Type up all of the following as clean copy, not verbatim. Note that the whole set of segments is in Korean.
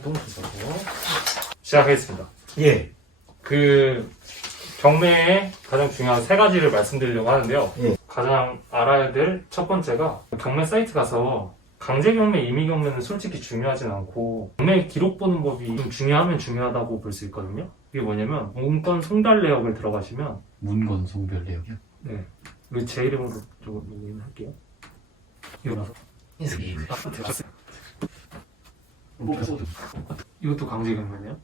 활동부서고 시작하겠습니다. 예. 그 경매의 가장 중요한 세 가지를 말씀드리려고 하는데요. 예. 가장 알아야 될 첫 번째가 경매 사이트 가서 강제 경매, 임의 경매는 솔직히 중요하진 않고 경매 기록 보는 법이 좀 중요하면 중요하다고 볼 수 있거든요. 이게 뭐냐면 문건 송달 내역을 들어가시면 문건 송별 내역이요? 네, 이거 제 이름으로 좀 로그인할게요. 이거라서 이것도 강제 경매네요.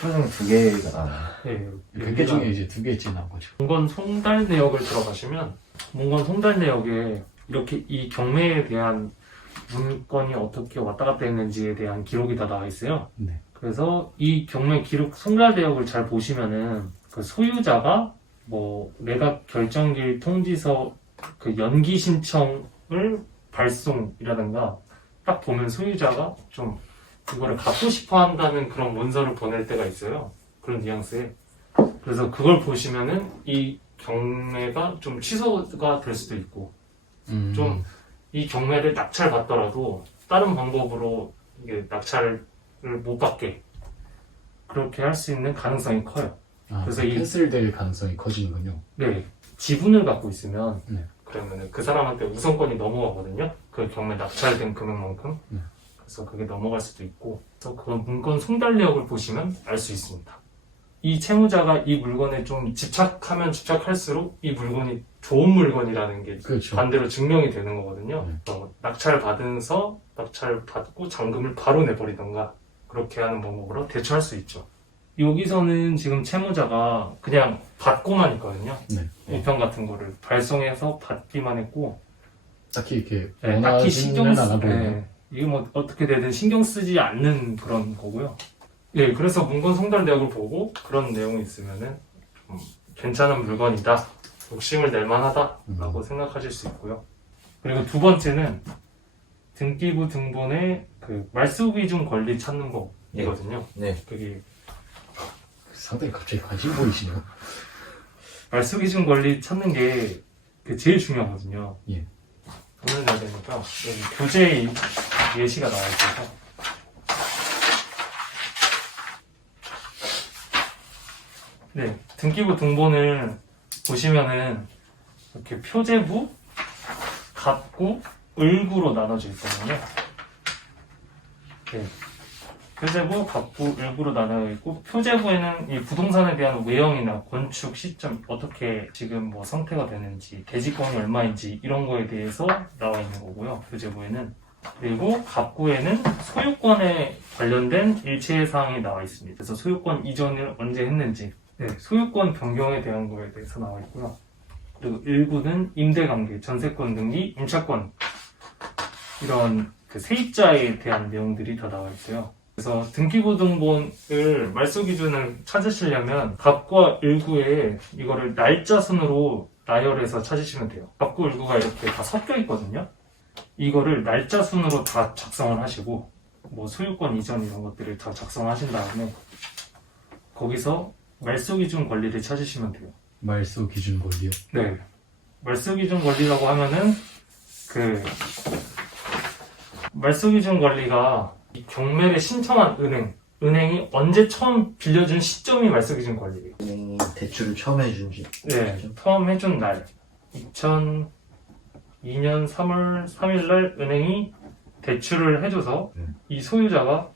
표정이 두 개가 나와요. 네, 100개 중에 이제 2개째 나온 거죠. 문건 송달 내역을 들어가시면 문건 송달 내역에 이렇게 이 경매에 대한 문건이 어떻게 왔다 갔다 했는지에 대한 기록이 다 나와 있어요. 네. 그래서 이 경매 기록 송달 내역을 잘 보시면은 그 소유자가 뭐 매각 결정기일 통지서 그 연기 신청을 발송이라든가 딱 보면 소유자가 좀 이거를 갖고 싶어 한다는 그런 문서를 보낼 때가 있어요. 그런 뉘앙스에. 그래서 그걸 보시면은 이 경매가 좀 취소가 될 수도 있고 좀 이 경매를 낙찰 받더라도 다른 방법으로 이게 낙찰을 못 받게 그렇게 할 수 있는 가능성이 커요. 그래서 이 캔슬될 가능성이 커지는군요. 네, 지분을 갖고 있으면 네. 그러면은 그 사람한테 우선권이 넘어가거든요. 그 경매 낙찰된 금액만큼. 네. 그래서 그게 넘어갈 수도 있고. 그래서 그건 문건 송달 내역을 보시면 알 수 있습니다. 이 채무자가 이 물건에 좀 집착하면 집착할수록 이 물건이 좋은 물건이라는 게 그렇죠. 반대로 증명이 되는 거거든요. 네. 그래서 낙찰 받으면서 낙찰 받고 잔금을 바로 내버리던가 그렇게 하는 방법으로 대처할 수 있죠. 여기서는 지금 채무자가 그냥 받고만 있거든요. 네. 우편 같은 거를 발송해서 받기만 했고 딱히 이렇게 네, 딱히 신경 원하지는 않아 보여요. 이게 뭐 어떻게 되든 신경 쓰지 않는 그런 거고요. 예, 그래서 문건 송달 내역을 보고 그런 내용이 있으면은 좀 괜찮은 물건이다, 욕심을 낼 만하다라고 생각하실 수 있고요. 그리고 두 번째는 등기부 등본의 그 말소기준 권리 찾는 법이거든요. 네. 그게 상당히 갑자기 관심 보이시네요. 말소기준 권리 찾는 게 그 제일 중요하거든요. 예. 돈을 내야 되니까 여기 교재 예시가 나와 있어서 네, 등기부 등본을 보시면은 이렇게 표제부, 갑구, 을구로 나눠져 있거든요. 네, 표제부, 갑구, 을구로 나눠져 있고 표제부에는 이 부동산에 대한 외형이나 건축 시점, 어떻게 지금 뭐 상태가 되는지, 대지권이 얼마인지 이런 거에 대해서 나와 있는 거고요. 표제부에는. 그리고 갑구에는 소유권에 관련된 일체 사항이 나와 있습니다. 그래서 소유권 이전을 언제 했는지, 네, 소유권 변경에 대한 거에 대해서 나와 있고요. 그리고 일부는 임대관계, 전세권 등기, 임차권 이런 그 세입자에 대한 내용들이 다 나와 있어요. 그래서 등기부 등본을 말소 기준을 찾으시려면 갑과 을구에 이거를 날짜 순으로 나열해서 찾으시면 돼요. 갑구 을구가 이렇게 다 섞여 있거든요. 이거를 날짜 순으로 다 작성을 하시고 뭐 소유권 이전 이런 것들을 다 작성하신 다음에 거기서 말소 기준 권리를 찾으시면 돼요. 말소 기준 권리요? 네. 말소 기준 권리라고 하면은 그 말소 기준 권리가 이 경매를 신청한 은행이 언제 처음 빌려준 시점이 말소 기준 권리예요. 은행이 대출을 처음 해준지. 네. 처음 해준 날 2002년 3월 3일 날 은행이 대출을 해줘서 이 소유자가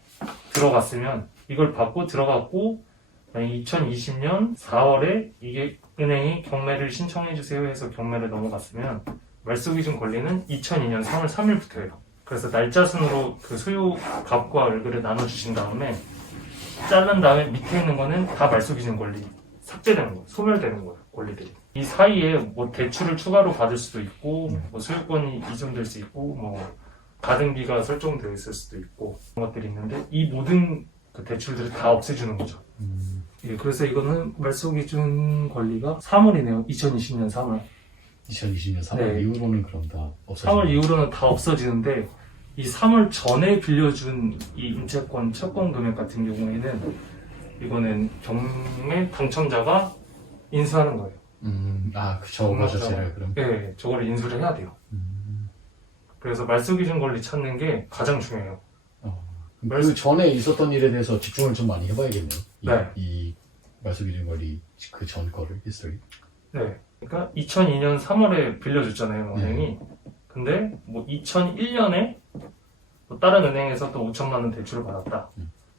들어갔으면 이걸 받고 들어갔고 2020년 4월에 이게 은행이 경매를 신청해주세요 해서 경매를 넘어갔으면 말소기준 권리는 2002년 3월 3일부터예요. 그래서 날짜 순으로 그 소유 갑과 을을 나눠주신 다음에 자른 다음에 밑에 있는 거는 다 말소기준 권리 삭제되는 거예요. 소멸되는 거예요. 권리들이. 이 사이에 뭐 대출을 추가로 받을 수도 있고 뭐 소유권이 이전될 수 있고 뭐 가등비가 설정되어 있을 수도 있고 그런 것들이 있는데 이 모든 그 대출들을 다 없애주는 거죠. 예, 그래서 이거는 말소기준 권리가 3월이네요. 2020년 3월. 2020년 3월 네. 이후로는 그럼 다 없어지는 3월 이후로는 다 없어지는데 이 3월 전에 빌려준 이 임차권 채권 금액 같은 경우에는 이거는 경매 당첨자가 인수하는 거예요. 그쵸. 오가셔세를 그럼. 네, 저거를 인수를 해야 돼요. 그래서 말소기준 권리 찾는 게 가장 중요해요. 그 전에 있었던 일에 대해서 집중을 좀 많이 해봐야겠네요. 네. 이 말소기준 권리 그 전 거를 히스토리. 네. 그러니까 2002년 3월에 빌려줬잖아요, 은행이. 근데 뭐 2001년에 뭐 다른 은행에서 또 5천만 원 대출을 받았다.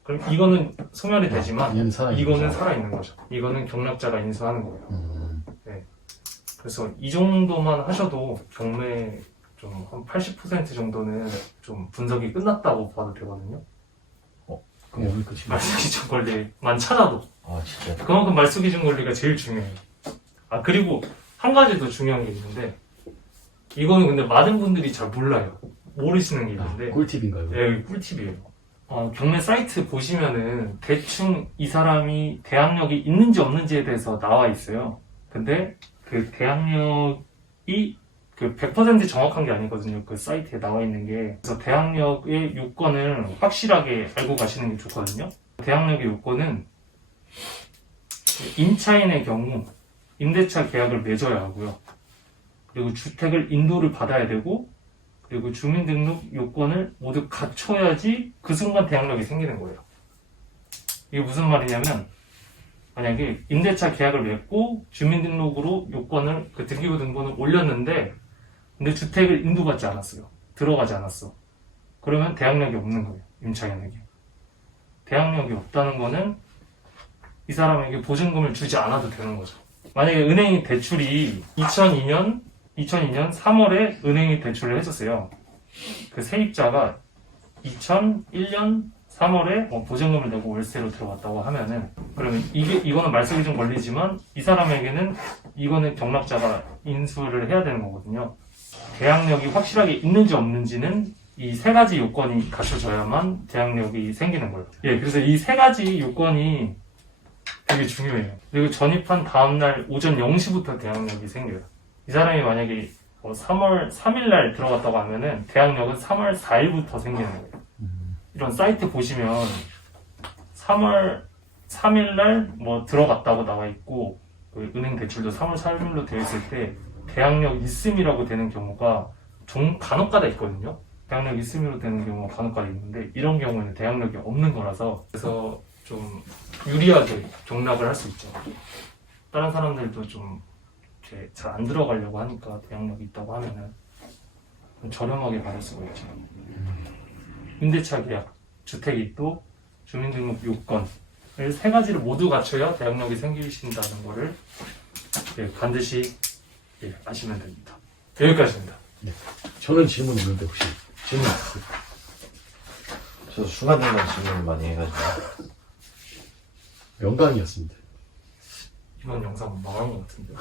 그럼 이거는 소멸이 되지만 얘는 살아있는 이거는 거죠. 살아있는 거죠. 이거는 경락자가 인수하는 거예요. 그래서 이 정도만 하셔도 경매 좀 한 80% 정도는 좀 분석이 끝났다고 봐도 되거든요. 그럼 오늘 끝이 말소기준 권리만 찾아도 아, 진짜. 그만큼 말소기준 권리가 제일 중요해요. 아 그리고 한 가지 더 중요한 게 있는데 이거는 근데 많은 분들이 잘 몰라요. 모르시는 게 있는데 꿀팁인가요? 예, 이게 꿀팁이에요. 경매 사이트 보시면은 대충 이 사람이 대학력이 있는지 없는지에 대해서 나와 있어요. 근데 그 대학력이 그 100% 정확한 게 아니거든요. 그 사이트에 나와 있는 게. 그래서 대학력의 요건을 확실하게 알고 가시는 게 좋거든요. 대학력의 요건은 임차인의 경우 임대차 계약을 맺어야 하고요. 그리고 주택을 인도를 받아야 되고 그리고 주민등록 요건을 모두 갖춰야지 그 순간 대학력이 생기는 거예요. 이게 무슨 말이냐면 만약에 임대차 계약을 맺고 주민등록으로 요건을 그 등기부 등본을 올렸는데 근데 주택을 인도받지 않았어요. 들어가지 않았어. 그러면 대학력이 없는 거예요. 임차인에게. 대학력이 없다는 거는 이 사람에게 보증금을 주지 않아도 되는 거죠. 만약에 은행이 대출이 2002년 3월에 은행이 대출을 해줬어요. 그 세입자가 2001년 3월에 보증금을 내고 월세로 들어갔다고 하면은 그러면 이거는 말소기준 권리지만 이 사람에게는 이거는 경락자가 인수를 해야 되는 거거든요. 대학력이 확실하게 있는지 없는지는 이 세 가지 요건이 갖춰져야만 대학력이 생기는 거예요. 예, 그래서 이 세 가지 요건이 되게 중요해요. 그리고 전입한 다음날 오전 0시부터 대학력이 생겨요. 이 사람이 만약에 3월 3일날 들어갔다고 하면은 대학력은 3월 4일부터 생기는 거예요. 이런 사이트 보시면 3월 3일날 뭐 들어갔다고 나와 있고 그 은행 대출도 3월 4일로 되어 있을 때 대학력 있음이라고 되는 경우가 간혹가다 있거든요. 대학력 있음으로 되는 경우가 간혹가다 있는데 이런 경우에는 대학력이 없는 거라서 그래서 좀 유리하게 경락을 할 수 있죠. 다른 사람들도 좀 잘 안 들어가려고 하니까 대학력이 있다고 하면은 좀 저렴하게 받을 수가 있죠. 임대차 계약, 주택입도, 주민등록 요건을 세 가지를 모두 갖춰야 대학력이 생기신다는 거를 반드시 아시면 됩니다. 여기까지입니다. 저는 질문 없는데 혹시 질문 있으세요? 저도 순간순간 질문을 많이 해가지고. 영광이었습니다. 이번 영상 망한 것 같은데.